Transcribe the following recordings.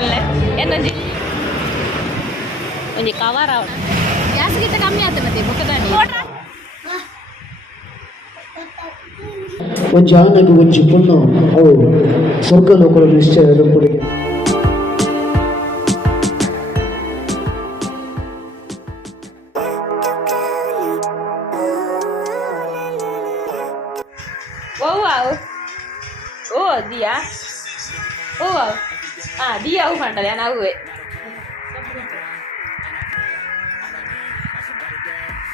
ಮಲ್ಲೆ ಏನೊಂಜಿ ಒಂಜಿ ಕವರ್ ಅವಳು ಗ್ಯಾಸ್ ಗಿಟ್ಟ ಕಮ್ಮಿ ಆತ ಮತ್ತೆ ಮುಖದಾನಿ ಒಂಜಿ ಆನೆಗೆ ಒಂಜಿ ಪುಣ್ಣ ಅವು ಸ್ವರ್ಗಲೋಕದ ನಿಶ್ಚಯ ಎದುರುಪಡಿಗೆ ಓ ದಿಯಾ ಓ ದಿಯಾ ಅವು ಮಾಡ್ತಾರೆ ನಾವೇ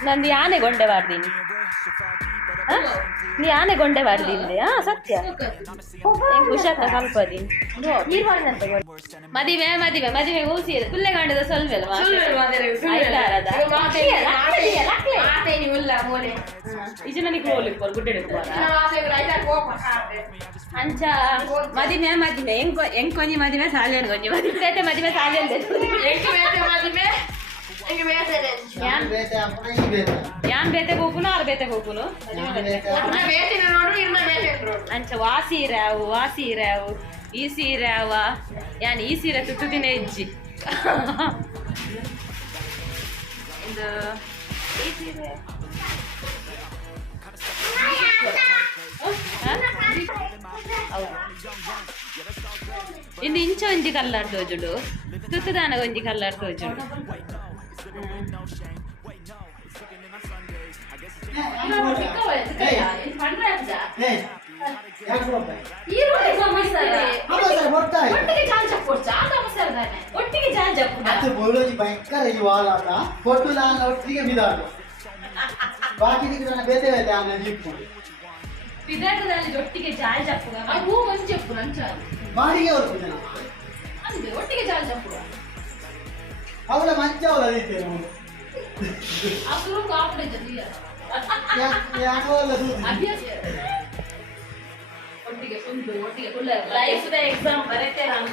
ನಂದು ಆನೆ ಗೊಂಡೆ ಬಾರ್ದೀನಿ ನೀ ಆನೆ ಗೊಂಡೆ ಬಾರ್ದಿದ್ದೆ ಸತ್ಯ ಹುಷಾರ ಸ್ವಲ್ಪ ಅದೀನಿ ಮದಿವೆ ಮದಿವೆ ಮದಿವೆ ಊಸಿ ಪುಲ್ಲೆ ಗಂಡದ ಸೊಲ್ವೆಲ್ಲ ಇಜ ನನಗೆ ಹೋಗ್ಲಿಕ್ಕೆ ಗುಡ್ಡೆ ಅಂಚ ಮದಿಮೆ ಮದಿಮೆ ಹೆಂಗ್ ಕೊಂಜಿ ಮದಿಮೆ ಸಾಲೆ ಕೊಂಜಿ ಮದಿಮೆ ಮದಿಮೆ ಸಾಲೆ ಯಾನ್ ಬೇತೆ ಹೋಗುನು ಆರು ಬೇತೆ ಹೋಗುನು ಅಂಚ ವಾ ಸೀರೆ ಅವು ಈ ಸೀರೆ ಅವ ಯಾನ್ ಈ ಸೀರೆ ತುತ್ತುದಿನ ಹೆಜ್ಜಿ ಇದು ಈ ಸೀರೆ ಇನ್ನು ಇಂಚ ಒಂಜಿ ಕಲ್ಲರ್ ತೋಜುಡು ತುತ್ತುದಾನ ಒಂಜಿ ಕಲ್ಲರ್ ತೋಜುಡು ಒಟ್ಟಿಗೆ ಜಾಲ್ ಜಪ್ಪು చెప్పు ಒಟ್ಟಿಗೆ ಜಾಲ್ ಜಪ್ಪು ಅವಳ ಮಂಚ ಅವಳ ಅದಕ್ಕೆ ಅಸಲು ಕಾಪಡೆ ಒಟ್ಟಿಗೆ ಫುಲ್ ಒಟ್ಟಿಗೆ ಫುಲ್ ಲೈಫ್ ದ ಎಕ್ಸಾಮ್ ಬರತ್ತೆ ನಾನು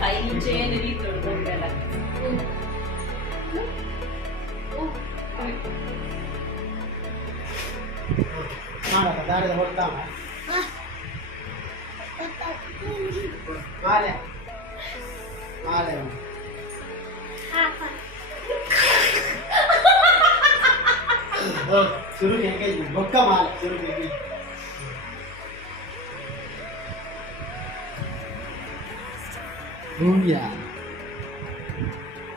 ಕೈ ಚೇನ್ ರೀತಿ ಹೊಡ್ಕೊಂಡೆಲ್ಲ ದಾರಿದ ಹೊಡ್ತಾವ ಮಾಲೆ ಮಾಲೆ ಶುರು ಬೊಕ್ಕ ಮಾಲೆ ಶುರು ಭೂಮಿಯಾ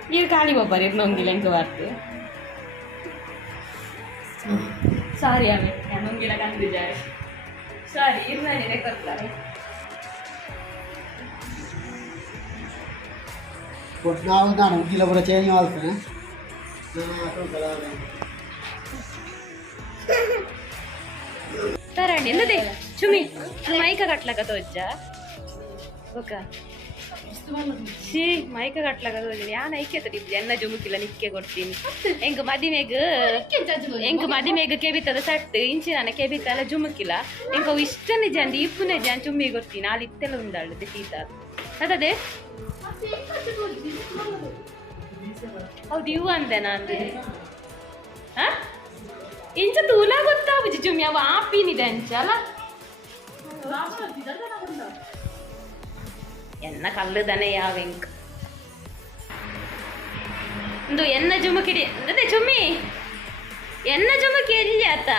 ನೀವು ಖಾಲಿ ಒಬ್ಬರು ನೊಂಗಿಲ್ಲ ಹೆಂಗೆ ಬಾರ್ದು ಸಾರಿ ಆಮೆ ನೊಂಗಿಲ್ಲ ಕಂದಿದ್ದಾರೆ ಸಾರಿ ಇರ್ನೇ ಕೊಡ್ತಾರೆ ನಾವು ನಾನು ಉಗ್ಗಿಲ್ಲ ಬರೋ ಚೇಂಜ್ ಮಾಡ್ತೇನೆ ತರಣಿ ಎಂದದೆ ಚುಮಿ ಮೈಕ ಕಟ್ಲಕ ತೋಜ್ಜ ಓಕ ಸಿ ಮೈಕ ಕಟ್ಲಕ ತೋಜಿ ಯಾನ್ ಐಕೆ ತಡಿಬ್ಲಿ ಎನ್ನ ಜುಮುಕಿಲ್ಲ ನಿಕ್ಕೆ ಕೊಡ್ತೀನಿ ಎಂಕ್ ಮದಿಮೆಗ್ ಕೆಬಿತದ ಸಟ್ ಇಂಚಿ ನನ್ನ ಕೆಬಿತಲ್ಲ ಜುಮುಕಿಲ್ಲ ಎಂಕ್ ಅವು ಇಷ್ಟನೇ ಜಂದಿ ಇಪ್ಪುನೇ ಜನ್ ಚುಮ್ಮಿ ಕೊಡ್ತೀನಿ ಅಲ್ಲಿ ಇತ್ತೆಲ್ಲ ಉಂದಾಳು ಸೀತ ಅದದೇ ಹೌದು ಇವು ಅಂದೆ ನಾನು ಇಂಚ ತೂಲ ಗೊತ್ತಾ ಬುಜಿ ಚುಮ್ಮಿ ಅವ ಆಪಿನಿದೆ ಅಂಚಲ್ಲ ಎನ್ನ ಕಲ್ಲುದನೆ ಯಾವೆಂಕ್ ಒಂದು ಎನ್ನ ಜುಮುಕಿಡಿ ಅಂದ್ರೆ ಚುಮ್ಮಿ ಎನ್ನ ಜುಮುಕಿ ಎಲ್ಲಿ ಆತ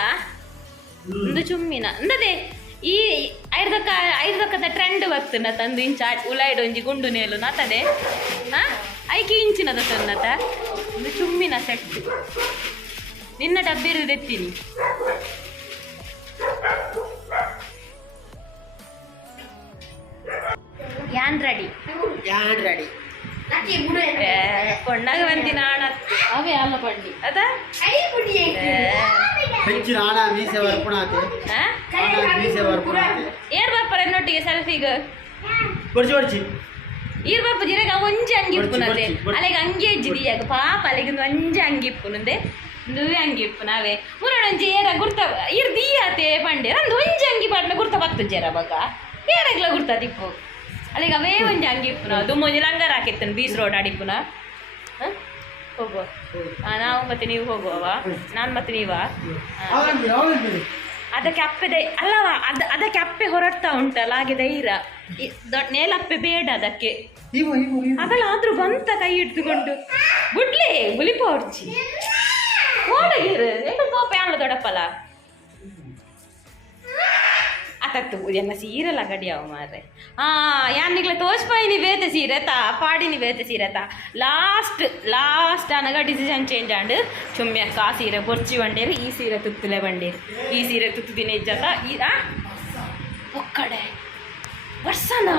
ಒಂದು ಚುಮ್ಮಿನ ಅಂದದೆ ಈ ಐದಕ್ಕದ ಟ್ರೆಂಡ್ ಬರ್ತನ ತಂದು ಇಂಚ ಉಲಾಯ್ಡು ಒಂಜಿ ಗುಂಡು ನೇಲು ನತದೆ ಐಕಿ ಇಂಚಿನದ ತನ್ನತ ಒಂದು ಚುಮ್ಮಿನ ಸೆಟ್ ನಿನ್ನ ಡಬ್ಬಿರು ಎತ್ತೀನಿ ಯಾನ್ ರೆಡಿ ಪೊಣ್ಣಾಗ ಬಂದಿನ ಆಣ ಅವೇ ಅಲ್ಲ ಪಂಡಿ ಅದ ಹೆಚ್ಚಿನ ಆಣ ಮೀಸೆ ವರ್ಪುಣಾತೆ ಮೀಸೆ ವರ್ಪುಣಾತೆ ಏರ್ ಬಾಪರ ಎನ್ನೊಟ್ಟಿಗೆ ಸೆಲ್ಫಿಗ ಹೊಡ್ಚಿ ಈರ್ ಬಾಪ ಜಿರಗ ಒಂಜಿ ಅಂಗಿ ಇಪ್ಪುನದೆ ಅಲೆಗೆ ಅಂಗಿ ಎಜ್ಜಿದೀಯಾಗ ಪಾಪ ಅಲೆಗೆ ಒಂಜಿ ಅಂಗಿ ಇಪ್ಪುನಂದೆ ದುವೆ ಅಂಗಿ ಇಪ್ಪು ನಾವೇ ಮುರಡೊಂಜಿ ಏರ ಗುರ್ತ ಇರ್ ದೀಯಾತೆ ಪಂಡೆ ನಂದು ಒಂಜಿ ಅಂಗಿ ಪಾಟ್ನ ಗುರ್ತ ಬತ್ತು ಜರ ಬಗ ಏರಗ್ಲ ಗುರ್ತ ತಿಪ್ಪು ಅಲ್ಲಿಗೆ ಅವೇ ಒಂಜಿ ಅಂಗಿ ಇಪ್ಪುನ ದುಮ್ಮೊಂಜಿ ಲಂಗರ್ ಹಾಕಿತ್ತನು ಬೀಸ್ ರೋಡ್ ಆಡಿಪ್ಪುನ ಹೋಗುವ ನಾವು ಮತ್ತೆ ನೀವು ಹೋಗುವವ ನಾನು ಮತ್ತೆ ನೀವಾ ಅದಕ್ಕೆ ಅಪ್ಪೆ ಅಲ್ಲವ ಅದಕ್ಕೆ ಅಪ್ಪೆ ಹೊರಡ್ತಾ ಉಂಟಲ್ಲ ಹಾಗೆ ಧೈರ್ಯ ನೇಲಪ್ಪೆ ಬೇಡ ಅದಕ್ಕೆ ಅದಲ್ಲಾದ್ರೂ ಬಂತ ಕೈ ಇಟ್ಕೊಂಡು ಬುಡ್ಲಿ ಬುಲಿಪ ಹೊಡ್ಚಿ ಓಡಗಿರು ಎಂಟು ಪೋಪ ಯಾವಳು ದೊಡ್ಡಪ್ಪಲ್ಲ ಅತತ್ತು ಎನ್ನ ಸೀರೆಲ್ಲ ಗಡಿಯಾವ ಮಾರ್ರೆ ಯಾನಿಗ್ಲ ತೋಚ್ಪಾಯಿನಿ ಬೇತೆ ಸೀರೆತಾ ಪಾಡಿನಿ ಬೇತೆ ಸೀರೆತಾ ಲಾಸ್ಟ್ అనగా ಡಿಸಿಷನ್ ಚೇಂಜ್ ಆಂಡ್ ಚುಮ್ಮ್ಯಕ್ಕ ಆ ಸೀರೆ ಬೊರ್ಚಿ ಬಂಡೇರು ಈ ಸೀರೆ ತುತ್ತಲೆ ಬಂಡೇರು ಈ ಸೀರೆ ತುತ್ತು ತಿನ್ನಿಜ್ಜತ ಈ ಒಕ್ಕಡೆ ವರ್ಷನ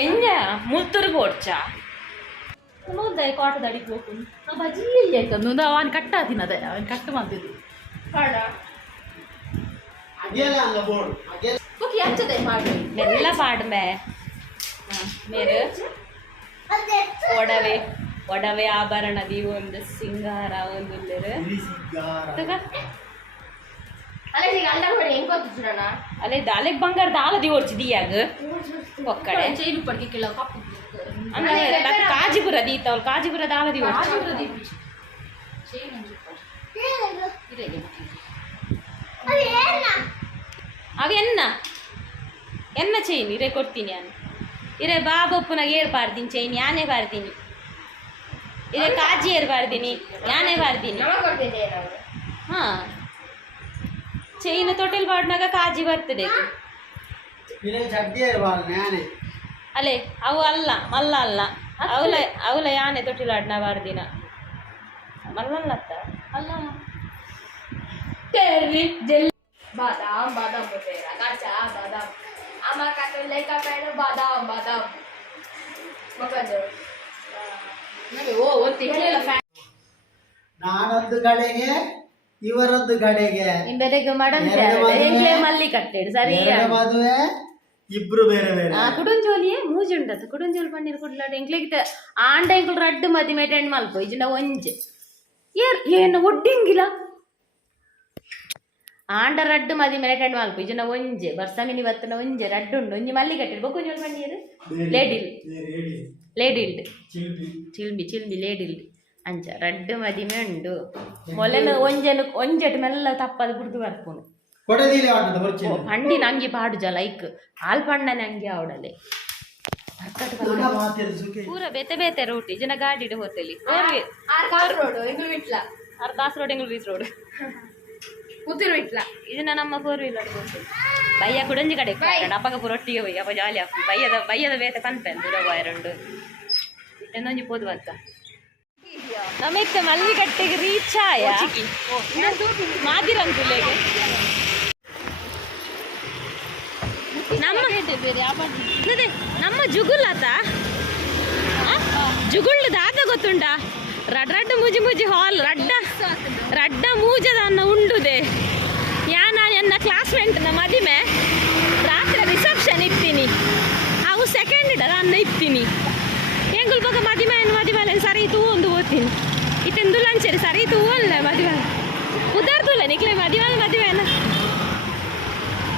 ಎಂಜ ಮುಲ್ತುರು ಪೋಡ್ಚ ನೋಡ್ದೆ ಕಾಟದ ಅಡಿಗೆ ಹೋಗು ಬಜ್ಜಿ ಆಯ್ತು ಅವನು ಕಟ್ಟ ತಿನ್ನದೆ ಅವನು ಕಟ್ಟು ಮಾಡ್ತಿದ್ದು ಮೆಲ್ಲ ಪಾಡ್ಮೆ ಮೇರೆ ಒಡವೆ ಆಭರಣದಿ ಒಂದು ಸಿಂಗಾರ ಒಂದು ಅಲ್ಲೇ ದಾಲೆಗ್ ಬಂಗಾರ ದಾಲದಿ ಓಡ್ಚಿದೀಯಾಗ ಒಕ್ಕಡೆ ಅಂದ್ರೆ ಕಾಜಿಪುರ ದೀತವಲ್ ಕಾಜಿಪುರ ದಾಲದಿ ಅವ ಎನ್ನ ಚೈನ್ ಇರೇ ಕೊಡ್ತೀನಿ ನಾನು ಇರೇ ಬಾಬಪ್ಪನಾಗ ಏರ್ ಪಾಡ್ತೀನಿ ಚೈನ್ ಯಾನೇ ಪಾಡ್ತೀನಿ ಇರೇ ಕಾಜಿ ಏರ್ ಪಾಡ್ತೀನಿ ಯಾನೇ ಪಾಡ್ತೀನಿ ಹಾಂ ಚೈನ್ ತೊಟೆಲ್ ಪಾಡ್ನಾಗ ಕಾಜಿ ಬರ್ತದೆ ಅಲ್ಲೇ ಅವು ಅಲ್ಲ ಮಲ್ಲ ಅಲ್ಲ ಅವಲ ಯಾನೆ ತೊಟ್ಟಿಲಾಡ್ನ ಬಾರ್ದಿನ ಮಲ್ಲಲ್ಲತ್ತ ಅಲ್ಲ बादाम बादाम बोलेगा काचा बादाम आमा काटे लेका पेड़ बादाम बादाम मगज नगे ओ ತಿಂಗಳೆಲ್ಲ ಫ್ಯಾನ್ ನಾನೊಂದು ಕಡೆಗೆ ಇವರೊಂದು ಕಡೆಗೆ ಇಂಬೆರೆಗೆ ಮಡನ್ ಎಂಗ್ಲೆ ಮಲ್ಲಿ ಕಟ್ಟೆಡು ಸರಿ ಮದುವೆ ಇಬ್ರು ಬೇರೆ ಬೇರೆ ಕುಡುಂಜೋಲಿಯೇ ಮೂಜುಂಡದು ಕುಡುಂಜೋಲ್ ಪನ್ನೀರ್ ಕುಡ್ಲಾಡ ಎಂಗ್ಲೆಗಿತ ಆಂಡ ಎಂಗ್ಲು ರಡ್ಡು ಮದಿ ಮೇಟೆಂಡ್ ಮಲ್ಪ ಇಜಿಂಡ ಒಂಜೆ ಏನು ಒಡ್ಡಿಂಗಿಲ್ಲ ಆಂಡ ರಡ್ಡು ಮದಿ ಮೇಟೆಂಡ್ ಮಲ್ಪ ಇಜಿಂಡ ಒಂಜೆ ಬರ್ಸಮಿನಿ ಬತ್ತನ ಒಂಜೆ ರಡ್ಡು ಉಂಡು ಒಂಜಿ ಮಲ್ಲಿ ಕಟ್ಟೆಡು ಬೊಕ್ಕುಂಜೋಲ್ ಪನ್ನೀರ್ ಲೇಡಿಲ್ಡ್ ಚಿಲ್ಮಿ ಲೇಡಿಲ್ಡ್ ಅಂಚ ರಡ್ಡು ಮದಿಮೆ ಉಂಡು ಮೊಲೆನು ಒಂಜೆಟ್ ಮೆಲ್ಲ ತಪ್ಪದು ಬುಡ್ದು ಬರ್ಪುನು ಪಂಡಿನ ಅಂಗಿ ಪಾಡುಜ ಲೈಕ್ ಹಾಲ್ ಪಂಡನೆ ಅಂಗಿ ಆವಡಲೆ ಪೂರ ಬೇತೆ ಬೇತೆ ರೂಟಿ ಜನ ಗಾಡಿ ಹೋತಲಿ ಕಾಸರೋಡ್ ಎಂಗ್ಳು ಬೀಚ್ ರೋಡ್ ಪುತ್ತೂರು ಬಿಟ್ಲ ಇದನ್ನ ನಮ್ಮ 4 ವೀಲರ್ ಹೋಗ್ತೇವೆ ಬಯ್ಯ ಕುಡಂಜಿ ಕಡೆ ಅಪ್ಪಗ ಪೂರ ಒಟ್ಟಿಗೆ ಹೋಗಿ ಅಪ್ಪ ಜಾಲಿ ಅಪ್ಪ ಬಯ್ಯದ ಬೇತೆ ಕನ್ಪೆ ದೂರ ಬಾಯರುಂಡು ಇನ್ನೊಂಜಿ ಪೋದು ಅಂತ ನಮಗ್ ಮಲ್ಲಿಗಟ್ಟೆಗೆ ರೀಚ್ ಆಯ ಮಾದಿರಂತುಲೆಗೆ ನಮ್ಮ ಜುಗುಲಾತ ಜುಗುಳ್ಳು ದಾತ ಗೊತ್ತುಂಟ ರಡ್ಡ ಮುಜಿ ಹಾಲ್ ರಡ್ಡ ಮೂಜದ ಅನ್ನ ಉಂಡುದೆ ಎನ್ನ ಕ್ಲಾಸ್ಮೇಟ್ನ ಮದಿಮೆ ರಾತ್ರಿ ರಿಸೆಪ್ಷನ್ ಇತ್ತೀನಿ ಅವು ಸೆಕೆಂಡ್ ಇಡ ಅನ್ನ ಇತ್ತೀನಿ ಎಂಗುಲ್ ಪಕ್ಕ ಮದಿಮೆ ಸರಿ ತೂ ಒಂದು ಓದ್ತೀನಿ ಇತ್ತೆಂದು ಲಂಚರಿ ಸರಿ ತೂ ಅಲ್ಲ ಮದಿಮೆ ಕುದರ್ತೂಲೆ ನಿಕ್ಲೆ ಮದಿಮೆನ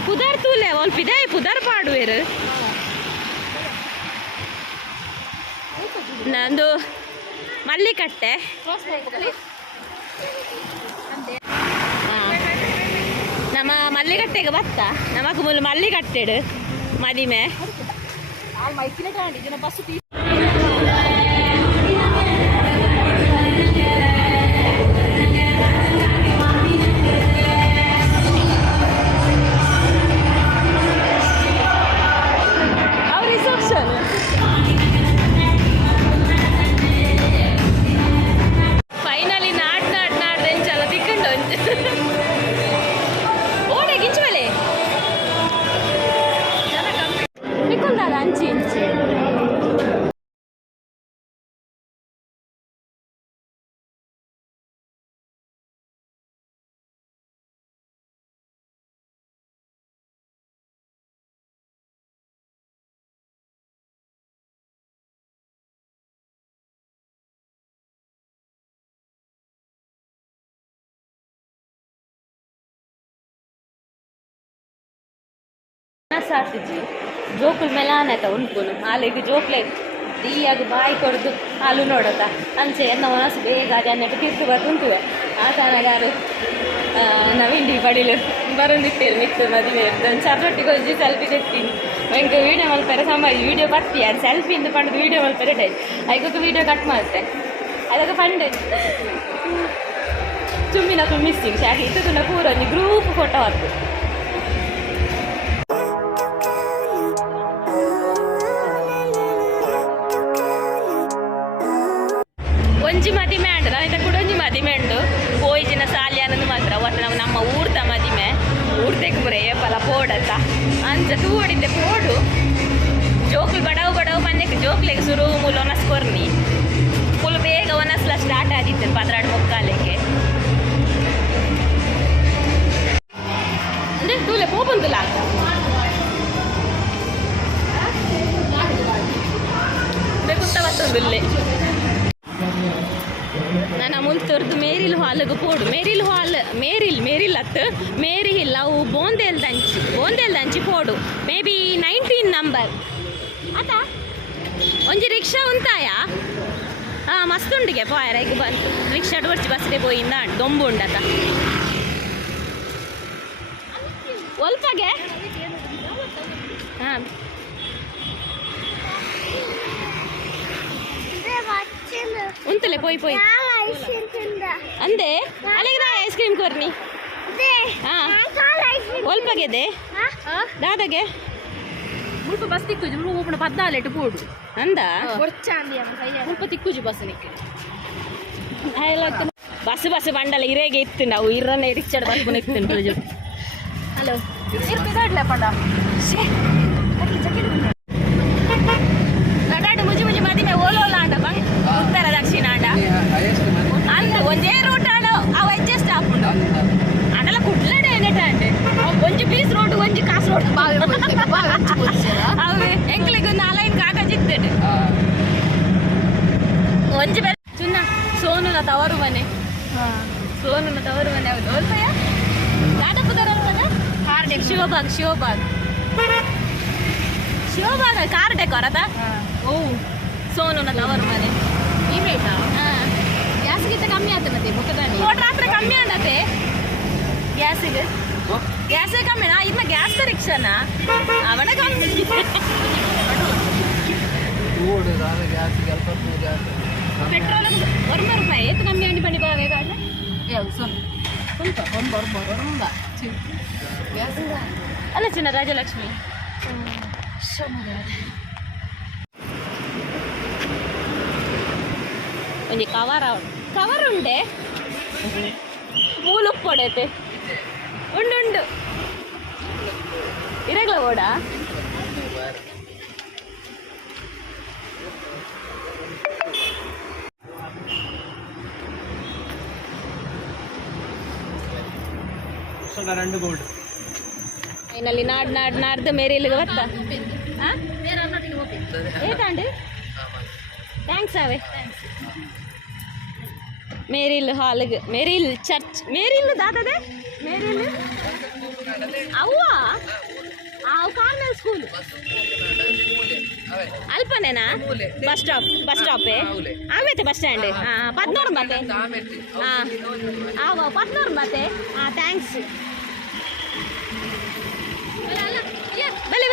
ಕುದರ್ತೂಲೆ ಒಲ್ಪಿದೆ ಪುದರ್ ಪಾಡುವೇರು ನಂದು ಮಲ್ಲಿಕಟ್ಟೆ ನಮ್ಮ ಮಲ್ಲಿಗಟ್ಟೆಗೆ ಬತ್ತ ನಮಕ್ ಮುಲ್ ಮಲ್ಲಿಗಟ್ಟೆಡು ಮದಿಮೆ ಸಾಟಿಜಿ ಜೋಕುಲ್ ಮೇಲೆ ಆನೈತ ಉಂಟುನು ಹಾಲಿಗೆ ಜೋಕ್ಲೆ ದೀಯಾಗ ಬಾಯಿ ಕೊಡ್ದು ಹಾಲು ನೋಡತ್ತ ಅಂಚೆ ಎನ್ನ ಮನಸ್ಸು ಬೇಗ ಅದು ಅನ್ನಕ್ಕೆ ತಿರ್ತು ಬರ್ತುಂಟುವೆ ಆ ತನಗಾರು ನವೀನ್ ಬಡಿಲು ಬರೋದಿಟ್ಟೇರು ಮಿಕ್ಸ್ ಮದುವೆ ಒಂದು ಚಪ್ಪಟ್ಟಿಗೆ ಹೋಗಿ ಸೆಲ್ಫಿ ತೆಗ್ತೀನಿ ಹೆಂಗೆ ವೀಡಿಯೋ ಮಲ್ಪರೆ ಸಮಾಜ ವೀಡಿಯೋ ಬರ್ತೀಯ ಅದು ಸೆಲ್ಫಿಯಿಂದ ಪಡೆದು ವೀಡಿಯೋ ಮಲ್ಪರೆ ಟೈಮ್ ಅದಕ್ಕೆ ವೀಡಿಯೋ ಕಟ್ ಮಾಡುತ್ತೆ ಅದಕ್ಕೆ ಪಂಡೆ ಚುಮ್ಮಿನ ಮಿಸ್ಸಿಂಗ್ ಶಾಖೆ ಇತ್ತದನ್ನ ಪೂರ ಗ್ರೂಪ್ ಫೋಟೋ ಹಾಕು ಒಂಜಿ ಮದಿಮೆ ಉಂಟು ನಾವಿಂದ ಕೂಡ ಒಂಜಿ ಮದಿಮೆ ಉಂಟು ಪೋಯಿಜಿನ ಸಾಲಿ ಅನ್ನೋದು ಮಾತ್ರ ಅವತ್ತು ನಾವು ನಮ್ಮ ಊರ್ದ ಮದಿಮೆ ಊರ್ದಕ್ಕೆ ಬರೇ ಪಲ ಪೋಡತ್ತ ಅಂಚ ತೂಡಿದ್ದೆ ಪೋಡು ಜೋಕ್ಲು ಬಡವು ಬಂದಕ್ಕೆ ಜೋಕ್ಲಿಗೆ ಸುರು ಮೂಲ ಒನಸ್ಕೊರ್ನಿ ಫುಲ್ ಬೇಗ ಒನಸ್ಲ ಸ್ಟಾರ್ಟ್ ಆದಿತ್ತು 12:45 ಅಂದ್ರೆ ತೂಲೆ ಪೋಪಂತುಲ ಬೇಕುತ್ತವತ್ತೊಂದುಲ್ಲೆ ನಾನು ಅಮೂಲ್ ತೋರ್ದು ಮೇರಿಲ್ ಹಾಲ್ಗೆ ಪೋಡು ಮೇರಿಲ್ ಅತ್ತು ಮೇರಿ ಹಿಲ್ ಅವು ಬೋಂದೇಲ್ದಂಚಿ ಪೋಡು ಮೇ ಬಿ 19 ನಂಬರ್ ಆತ ಒಂಜಿ ರಿಕ್ಷಾ ಉಂತಾಯ ಮಸ್ತ್ ಉಂಡಿಗೆ ಪಾಯರಾಗಿ ಬಂತು ರಿಕ್ಷಾ ಟೋರ್ಚಿ ಬಸ್ಗೆ ಪೋಯಿಂದ ದೊಂಬು ಉಂಡತ ಒಲ್ಪಗೆ ಹಾಂ ಉಂತಲೆ ಪೋಯ್ ಅಂದೆ ಅಲ್ಲಿಗೆ ಐಸ್ ಕ್ರೀಮ್ ಕೊರ್ನಿ ಹಾಂ ಒಲ್ಪಗೆದೆ ದಾದಾಗೆ ಮುಲ್ಪ ಬಸ್ ತಿಕ್ಕುಜು ಮುಲ್ಪ 14 ಪೋಡು ಅಂದ ಮುಲ್ಪ ತಿಕ್ಕುಜು ಬಸ್ ನಿಕ್ಕೆ ಬಸ್ ಬಂಡಲ ಇರೇಗೆ ಇತ್ತು ನಾವು ಇರನ್ನೇ ರಿಕ್ಷಾಡ್ ಬಸ್ ಇತ್ತು ಹಲೋ ಪಂಡ ನಡಾಡು ಮುಜಿ ಮದಿಮೆ ಓಲೋಲ ಆಂಡ ಬಂಗ್ ಉತ್ತರ ದಕ್ಷಿಣ ಆಂಡ ಅಂದ ಒಂದೇ ರೂಟ್ ಆಡ ಅವು ಅಡ್ಜಸ್ಟ್ ಆಪುಂಡು ಅಂಡಲ ಕುಡ್ಲಡೆ ನೆಟ ಅಂಡೆ ಒಂಜಿ ಪೀಸ್ ರೋಡ್ ಒಂಜಿ ಕಾಸು ರೋಡ್ ಅವು ಎಂಕ್ಲಿಗೆ 4 ಕಾಗಜ್ ಇತ್ತೇನೆ ಒಂಜಿ ಬೇರೆ ಚುನ್ನ ಸೋನುನ ತವರು ಮನೆ ಹೌದು ಓಲ್ಪಯ್ಯ ದಾಟಪ್ಪದಾರ ಶಿವಬಾಗ್ ಕಾರ್ ಡೆಕೋರ್ ಅದ ಓ ಸೋನುನ ತವರು ಮನೆ ಗ್ಯಾಸ್ಗಿಂತ ಕಮ್ಮಿ ಆತ ಮತ್ತೆ ಮುಖದಾಣಿ ಫೋಟೋ ಹತ್ರ ಕಮ್ಮಿ ಆಡತ್ತೆ ಗ್ಯಾಸಿಗೆ ಕಮ್ಮಿನಾ ಇನ್ನ ಗ್ಯಾಸ್ ರಿಕ್ಷಾನ ಅವನ ಕಮ್ಮಿ ಪೆಟ್ರೋಲ್ 1 ರೂಪಾಯಿ ಏತು ಕಮ್ಮಿ ಅಂಡಿ ಬನ್ನಿ ಬಾಗ ಅಲ್ಲ ಚಿನ್ನ ರಾಜಲಕ್ಷ್ಮಿ ಒಂಜಿ ಕವರ್ ಉಂಡೆ ಮೂಲು ಉಪ್ಪೊಡೈತೆ ಉಂಡು ಇರಗ್ಲ ಓಡ ಫೈನಲಿ ನಾಡ್ದು ಮೇರೆ ಇಲ್ಲಿಗೆ ಬರ್ತ ಏತಾಂಡು ಥ್ಯಾಂಕ್ಸ್ ಅವೇ ಮೇರಿಲ್ ಹಾಲ್ಗೆ ಮೇರಿಲ್ ಚರ್ಚ್ ಮೇರಿಲ್ ದಾದದೆ ಮೇರಿಲ್ ಅವ್ವ ಕಾರ್ನಲ್ ಸ್ಕೂಲ್ ಅಲ್ಪನೇನಾ ಬಸ್ ಸ್ಟಾಪೇ ಆಮೇತೆ ಬಸ್ ಸ್ಟ್ಯಾಂಡ್ 14 ಮತ್ತೆ ಹಾಂ 14 ಮತ್ತೆ ಥ್ಯಾಂಕ್ಸ್ ಬಲೆ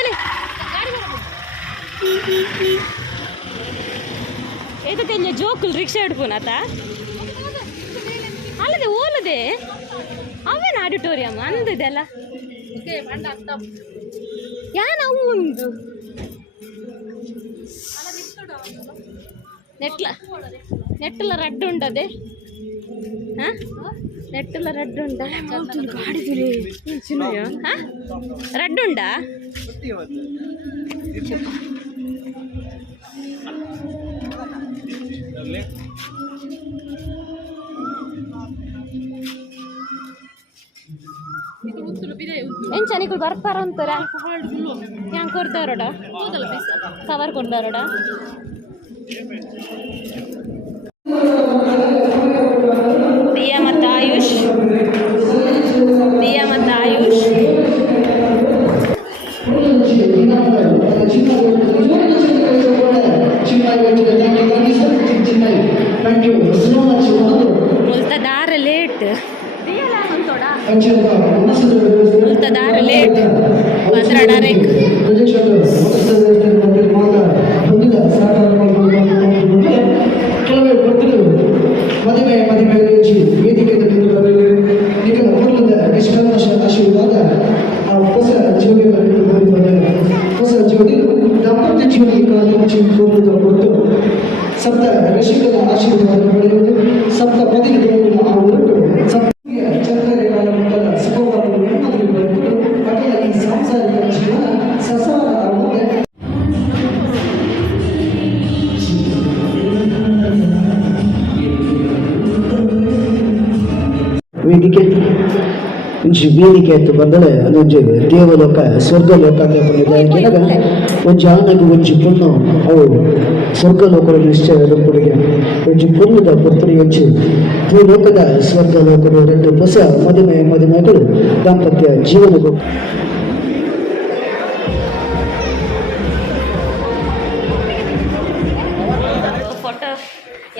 ಏತ ತೆಂಜ ಜೋಕುಲ್ ರಿಕ್ಷಾ ಹಿಡ್ಪುನಾತ ಅಲ್ಲದೆ ಓಲದೆ ಅವೇನ ಆಡಿಟೋರಿಯಂ ಅಂದದೆಲ್ಲ ಯಾನ ಅವು ಒಂದು ನೆಟ್ಟಲ ರಡ್ಡು ಉಂಟದೆ ಹಾಂ ನೆಟ್ಟಲ ರಡ್ಡು ಉಂಟ ಕಾಡಿದಿರಿ ಹಾಂ ರಡ್ಡು ಉಂಟಾ ಎಂಚ ನಿಕುಲು ಬರ್ತಾರ ಅಂತಾರ ಹ್ಯಾಂಗೆ ಕೊಡ್ತಾರೋಡ ಕವರ್ ಕೊಡ್ತಾರೋಡ ದಿಯಾ ಮತ್ತು ಆಯುಷ್ ಮುಲ್ತ ದಾರ ಲೇಟ್ ದಿಯಲ್ಲ ಅಂತೋಡ ಮುಲ್ತದಾರ ಲೇಟ್ ಪಂದ್ರಡಾರೆಕ್ ಕೆಲವೇ ಭಕ್ತರು ಮದುವೆ ವೇದಿಕೆಯಲ್ಲಿ ನಿಗಮ ಪೂರ್ವದ ನಿಷ್ಕಲ್ಮಶ ಆಶೀರ್ವಾದ ಆ ಹೊಸ ಜೋಡಿಗಳನ್ನು ಹೋಲಿದ್ದಾರೆ. ಹೊಸ ಜೋಡಿ ದಾಂಪತ್ಯ ಜೀವನ ಪೂರ್ವದ ಹೊರತು ಸಪ್ತ ಋಷಿಗಳ ಆಶೀರ್ವಾದ ಪಡೆಯುವುದು ಸಪ್ತ ಪದಿಗಳನ್ನು ಆ ಹೊರಟು ಸಪ್ತಿಯ ಚಂದ್ರರೇಖಾ ಮಂಡಲ ಸುಖವಾದ ನೆಮ್ಮದಿ ಬರೆದು ಪಡೆಯ ಈ ಸಾಂಸಾರಿಕ ಜೀವನ ಸಸಾರ ಮುಂದೆ ವೇದಿಕೆ ವೇದಿಕೆ ಆಯ್ತು ಬಂದರೆ ಅದೊಂದು ದೇವಲೋಕ ಸ್ವರ್ಗಲೋಕ ಅಂತ ಬಂದಿದೆ. ಒಂಜಿ ಆನೆಗೂ ಒಂಜಿ ಪುಣ್ಣು ಅವು ಸ್ವರ್ಗಲೋಕದ ನಿಶ್ಚಯದ ಕೊಡುಗೆ ಒಂಜಿ ಪುಣ್ಣದ ಪುತ್ರಿ ಹೆಚ್ಚು ಭೂಲೋಕದ ಸ್ವರ್ಗಲೋಕದ ಎರಡು ಹೊಸ ಮದುಮೆಗಳು ದಾಂಪತ್ಯ ಜೀವನಗಳು ಫೋಟೋ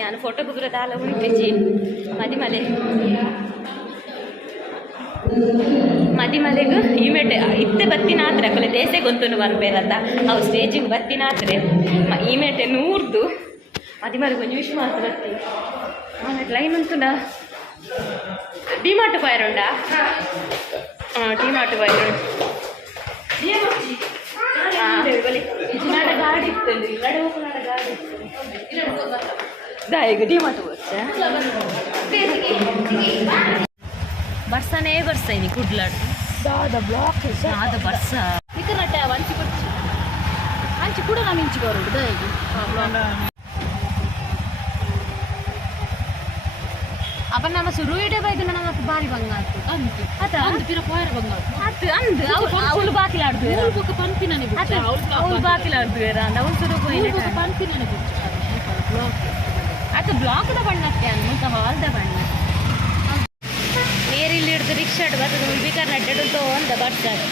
ಯಾನು ಫೋಟೋ ಬುಗ್ರ ದಾಲ ಉಂಟೆಜಿ ಮದಿಮಲೆಗೂ ಈಮೆಟ್ ಇತ್ತೆ ಬತ್ತಿನಾತ್ರೆ ಅಕ್ಕಲೆ ದೇಸೆ ಗೊಂತುನು ಬರ್ಬೇರತ್ತ ಅವು ಸ್ಟೇಜಿಗೆ ಬತ್ತಿನಾತ್ರೆ ಈಮೆಟೆ ನೂರ್ದು ಮದಿಮಲೆ ಕೊಂಚ ವಿಶ್ ಮಾತ್ರ ಬತ್ತಿ ಲೈನ್ ಉಂಟುನ ಡಿಮಾರ್ಟ್ ಪೈರುಂಡ ಡಿಮಾರ್ಟ್ ಪೈರುಂಡು ಗಾಡಿ ಇತ್ತು ಗಾಡಿ ದಾಯಿಗೆ ಡಿಮಾರ್ಟ್ ಬರ್ಸನೇ ಬರ್ಸ ಇನಿ ಕುಡ್ಲಾಡ್ ದಾದ ಬ್ಲಾಕ್ ದಾದ ಬರ್ಸ ಇಕರಟ ವಂಚಿ ಕೊಚ್ಚಿ ಅಂಚಿ ಕೂಡ ನಾನು ಇಂಚಿ ಬರೋದು ದಾಯಿಗೆ ಅಪ್ಪ ನಮ್ಮ ಶುರು ಇಡೇ ಬೈದು ನಮಗೆ ಬಾರಿ ಬಂಗ ಆಯ್ತು ಅಂತು ಅದ ಅಂದು ಪಿರ ಪೋಯರ ಬಂಗ ಆಯ್ತು ಅಂದು ಅವಳು ಬಾಕಿಲಾಡ್ದು ಅವಳು ಪಂಪಿನನೆ ಅವಳು ಬಾಕಿಲಾಡ್ದು ಅಂದ ಅವಳು ಶುರು ಪೋಯಿನ ಪಂಪಿನನೆ ಬ್ಲಾಕ್ ಅದು ಬ್ಲಾಕ್ದ ಬಣ್ಣಕ್ಕೆ ಅಂತ ಹಾಲ್ದ ಬಣ್ಣ ನೀರಿಲ್ಲಿ ಹಿಡಿದು ರಿಕ್ಷಾಡ್ ಬರ್ತದೆ ಉಳ್ಬಿಕಾರ ನಡ್ಡಾಡು ಅಂತ ಬರ್ತಾರೆ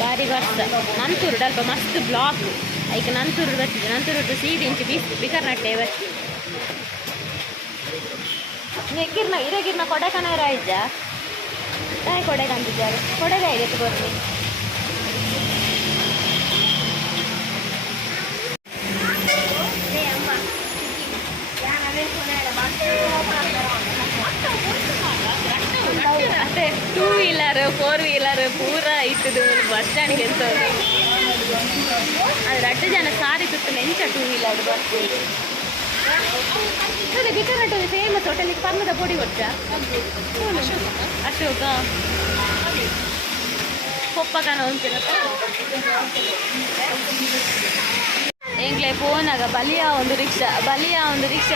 ಬಾರಿ ಬರ್ತ ನಂತೂರು ಅಲ್ಪ ಮಸ್ತ್ ಬ್ಲಾಕ್ ಈಗ ನಂತೂರು ಬರ್ತಿದೆ ನಂತೂರು ಸೀದೆ ಇಂಚು ಬಿಕರ್ ನಟ್ಟೆ ಬರ್ತಿ ಗಿರ್ನ ಇರಗಿರ್ನ ಕೊಡೆಕನವರ ಆಯ್ತಾ ತಾಯಿ ಕೊಡೆಗೆ ಅಂತಿದ್ದಾರೆ ಕೊಡೆಗೆ ಆಯ್ತು ಬರ್ತೀನಿ ಅಷ್ಟೇ 2 ವೀಲರ್ 4 ವೀಲರ್ ಪೂರ ಇಟ್ಟದು ಬಸ್ ಸ್ಟ್ಯಾಂಡ್ಗೆ ಎಂತ ಅದು 2 ಜನ ಸಾರಿ ಸುತ್ತ ನೆಂಚ 2 ವೀಲರ್ ಬರ್ತೀವಿ ಅದೇ ಬಿಕರಟ್ಟು ಫೇಮಸ್ ಹೋಟೆಲಿಗೆ ಪನ್ನದ ಪೊಡಿ ಕೊಟ್ಟ ಅಶೋಕ ಪೊಪ್ಪಕನ ಉಂಟಿನ ಎಂಗ್ಲೆ ಫೋನಾಗ ಬಲಿಯ ಒಂದು ರಿಕ್ಷಾ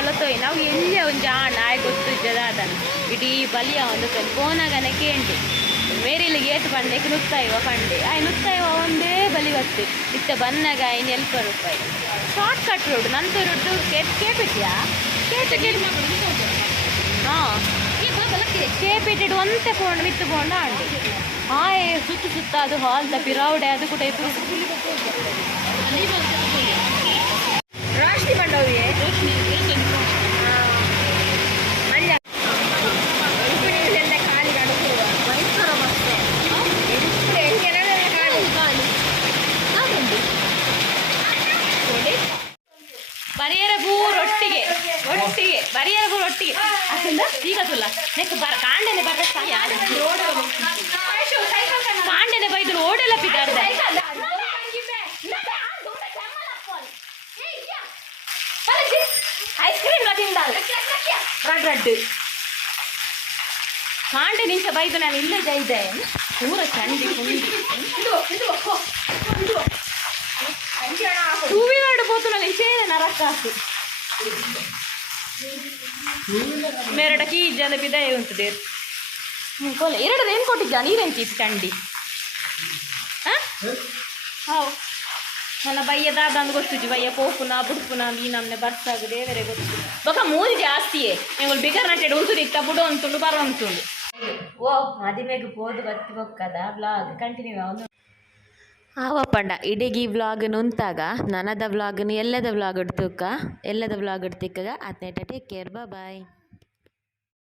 ಎಲ್ಲ ತೊಯ್ ನಾವು ಎಲ್ಲಿ ಒಂದು ಆಣ ಆಯ್ ಗೊತ್ತಿದ್ದದ ಅದನ್ನು ಇಡೀ ಬಲಿಯ ಒಂದು ತೊಯ್ ಫೋನಾಗನೆ ಕೇಂಟಿ ಮೇರಿಲಿ ಗೇಟ್ ಪಂಡೆಗೆ ನುತ್ತಾಯಿವ ಪಂಡೆ ನುತ್ತಾಯಿವ ಒಂದೇ ಬಲಿ ಬತ್ತು ಇತ್ತ ಬನ್ನಾಗ 40 ರೂಪಾಯಿ ಶಾರ್ಟ್ ಕಟ್ ರೋಡ್ ನಂತರ ಕೇಪಿಟ್ಯಾ ಹಾಂ ಕೇಪಿಟ್ಟಿಡು ಒಂತೆ ಪೋಂಡು ಮಿತ್ತು ಪೋಂಡು ಆಂಡು ಸುತ್ತ ಅದು ಹಾಲ್ದ ಪಿರಾವಡೆ ಅದು ಕೂಡ ರಾಷ್ಟ್ರೀಯ ಮಂಡವಿಯೇ ಒಟ್ಟಿಗೆ ಅದರಿಂದ ಈಗ ತುಲ್ಲ ನೆಕ್ಸ್ಟ್ ಕಾಂಡೆನೆ ಕಾಂಡೆನೆ ಬೈದು ಓಡೆಲ್ಲ ಪಿದಾರ್ದ ಐಸ್ ಕ್ರೀಮ್ ತಿಂದಾಳೆ ರಡ್ಡು ಕಾಂಡೆ ನಿಂಚ ಬೈದು ನಾನು ಇಲ್ಲೇ ಜೈದೆ ಪೂರ ಚಂಡಿ ಕುಂಡಿ 2 ವೀಲರ್ పోతున్నా నించేనే నరకాసు ಮೇರಡಕಿ ಜನ ಬಿದಾಯ ಉಂಟು ಕೋಲೆ 2 ರೇನ್ ಕೊಟ್ಟಿದ್ದ ನೀರೇನು ಚೀಪ್ ಚಂಡಿ ಹೌ ನನ್ನ ಬಯ್ಯದ ಅಂದು ಗೊತ್ತಿದ್ವಿ ಬಯ್ಯ ಪೋಪುನ ಬುಡ್ಪುನ ನೀ ನಮ್ಮನೆ ಬರ್ಸಾಗ ದೇವರೇ ಗೊತ್ತು ಬೊಕ್ಕ ಮೂರಿ ಜಾಸ್ತಿಯೇ ನೀವು ಬಿಗರ್ ನಟ್ಟೆಡು ಉಂಟು ಇತ್ತ ಬುಡ ಉಂಟುಂಡು ಬರ ಉಂಟುಂಡು ಓ ಮದಿಮೆಗೆ ಪೋದು ಬತ್ತಿ ಬೊಕ್ಕದ ಬ್ಲಾಗ್ ಕಂಟಿನ್ಯೂ ಅವನು ಆವಪ್ಪಂಡ ಇಡೀ ವ್ಲಾಗ್ ನುಂತಾಗ ನನದ ವ್ಲಾಗ್ನು ಎಲ್ಲದ ವ್ಲಾಗ್ ಇಡ್ತಕ್ಕ ಎಲ್ಲದ ವ್ಲಾಗ್ ಇಡ್ತಿಕ್ಕಾಗ ಅದ್ನೇಟ ಟೇಕ್ ಕೇರ್ ಬಾಯ್